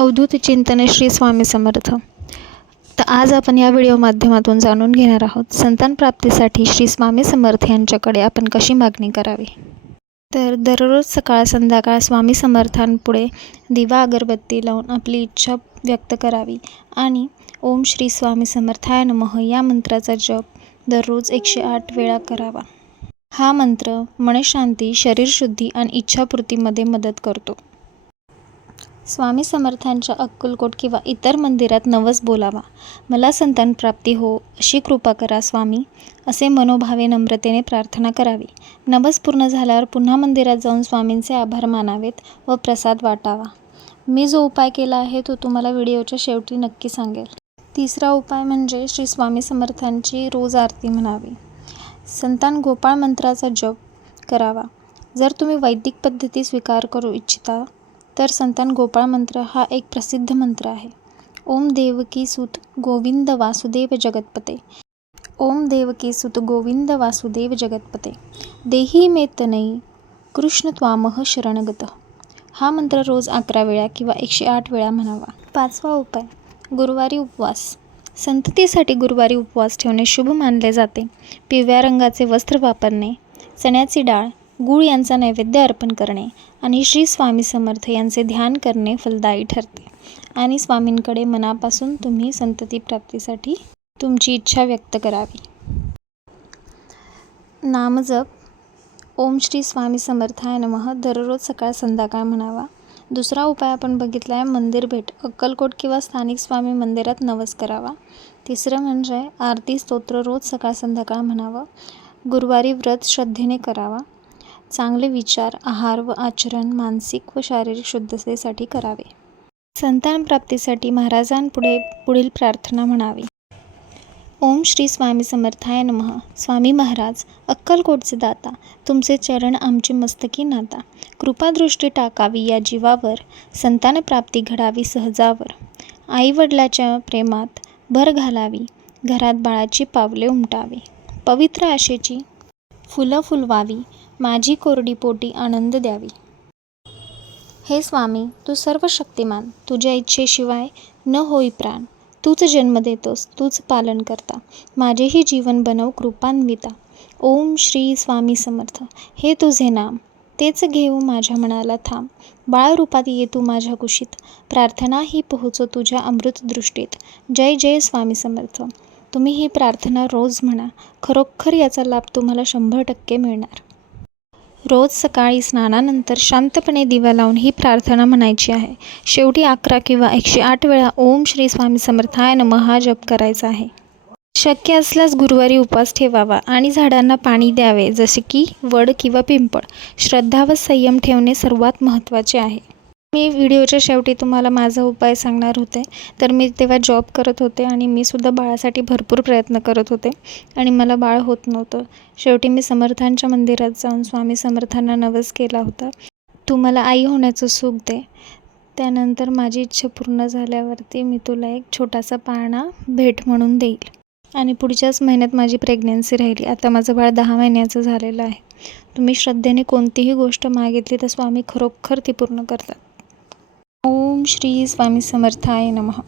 अवधूत चिंतन श्री स्वामी समर्थ. तर आज आपण या व्हिडिओ माध्यमातून जाणून घेणार आहोत. संतान प्राप्तीसाठी श्री स्वामी समर्थ यांच्याकडे आपण कशी मागणी करावी? तर दररोज सकाळ संध्याकाळ स्वामी समर्थांपुढे दिवा अगरबत्ती लावून आपली इच्छा व्यक्त करावी आणि ओम श्री स्वामी समर्थाय नमः या मंत्राचा जप दररोज एकशे आठ वेळा करावा. हा मंत्र मनशांती शरीरशुद्धी आणि इच्छापूर्तीमध्ये मदत करतो. स्वामी समर्थांच्या अक्कलकोट किंवा इतर मंदिरात नवस बोलावा. मला संतान प्राप्ती हो अशी कृपा करा स्वामी असे मनोभावे नम्रतेने प्रार्थना करावी. नवस पूर्ण झाल्यावर पुन्हा मंदिरात जाऊन स्वामींचे आभार मानावेत व प्रसाद वाटावा. मी जो उपाय केला आहे तो तुम्हाला व्हिडिओच्या शेवटी नक्की सांगेल. तिसरा उपाय म्हणजे श्री स्वामी समर्थांची रोज आरती म्हणावी. संतान गोपाळ मंत्राचा जप करावा. जर तुम्ही वैदिक पद्धती स्वीकार करू इच्छिता तर संतान गोपाळ मंत्र हा एक प्रसिद्ध मंत्र आहे. ओम देवकी सुत गोविंद वासुदेव जगतपते. ओम देवकी सुत गोविंद वासुदेव जगतपते. देही मे तनई कृष्ण त्वामह शरणगत. हा मंत्र रोज अकरा वेळा किंवा एकशे आठ वेळा म्हणावा. पाचवा उपाय गुरुवारी उपवास. संततीसाठी गुरुवारी उपवास ठेवणे शुभ मानले जाते. पिवळ्या रंगाचे वस्त्र वापरणे चण्याची डाळ गूळ यांचा नैवेद्य अर्पण करणे आणि श्री स्वामी समर्थ यांचे ध्यान करणे फलदायी ठरते. आणि स्वामींकडे मनापासून तुम्ही संतती प्राप्तीसाठी तुमची इच्छा व्यक्त करावी. नामजप. ओम श्री स्वामी समर्थाय नमः. दररोज सकाळ संध्याकाळ म्हणावा. दुसरा उपाय आपण बघितला आहे मंदिर भेट. अक्कलकोट किंवा स्थानिक स्वामी मंदिरात नवस करावा. तिसरं म्हणजे आरती स्तोत्र रोज सकाळ संध्याकाळ म्हणावं. गुरुवारी व्रत श्रद्धेने करावा. चांगले विचार आहार व आचरण मानसिक व शारीरिक शुद्धतेसाठी करावे. संतान प्राप्तीसाठी महाराजांपुढे पुढील प्रार्थना म्हणावी. ओम श्री स्वामी समर्थाय नम. स्वामी महाराज अक्कलकोटचे दाता तुमचे चरण आमचे मस्तकी नाता. कृपादृष्टी टाकावी या जीवावर संतान प्राप्ती घडावी सहजावर. आईवडिलाच्या प्रेमात भर घालावी घरात बाळाची पावले उमटावी. पवित्र आशेची फुलं फुलवावी माझी कोरडी पोटी आनंद द्यावी. हे स्वामी तू सर्व शक्तिमान तुझ्या इच्छेशिवाय न होई प्राण. तूच जन्म देतोस तूच पालन करता. माझेही जीवन बनव कृपान्विता. ओम श्री स्वामी समर्थ. हे तुझे नाम. तेच घेऊ माझ्या मनाला थांब. बाळरूपात ये तू माझ्या कुशीत. प्रार्थना ही पोहोचो तुझ्या अमृतदृष्टीत जय जय स्वामी समर्थ. तुम्ही ही प्रार्थना रोज म्हणा. खरोखर याचा लाभ तुम्हाला शंभर टक्के मिळणार. रोज सकाळी स्नानानंतर शांतपणे दिवा लावून ही प्रार्थना म्हणायची आहे. शेवटी अकरा किंवा एकशे आठ वेळा ओम श्री स्वामी समर्थाय नमः हा जप करायचा आहे. शक्य असल्यास गुरुवारी उपवास ठेवावा आणि झाडांना पाणी द्यावे जसे की वड किंवा पिंपळ. श्रद्धा व संयम ठेवणे सर्वात महत्त्वाचे आहे. मी व्हिडिओच्या शेवटी तुम्हाला माझा उपाय सांगणार होते. तर मी तेव्हा जॉब करत होते आणि मी सुद्धा बाळासाठी भरपूर प्रयत्न करत होते. आणि मला बाळ होत नव्हतं. शेवटी मी समर्थांच्या मंदिरात जाऊन स्वामी समर्थांना नवस केला होता. तू मला आई होण्याचं सुख दे. त्यानंतर माझी इच्छा पूर्ण झाल्यावरती मी तुला एक छोटासा पाळणा भेट म्हणून देईल. आणि पुढच्याच महिन्यात माझी प्रेग्नेन्सी राहिली. आता माझं बाळ दहा महिन्याचं झालेलं आहे. तुम्ही श्रद्धेने कोणतीही गोष्ट मागितली तर स्वामी खरोखर ती पूर्ण करतात. ओम श्री स्वामी समर्थाय नमः.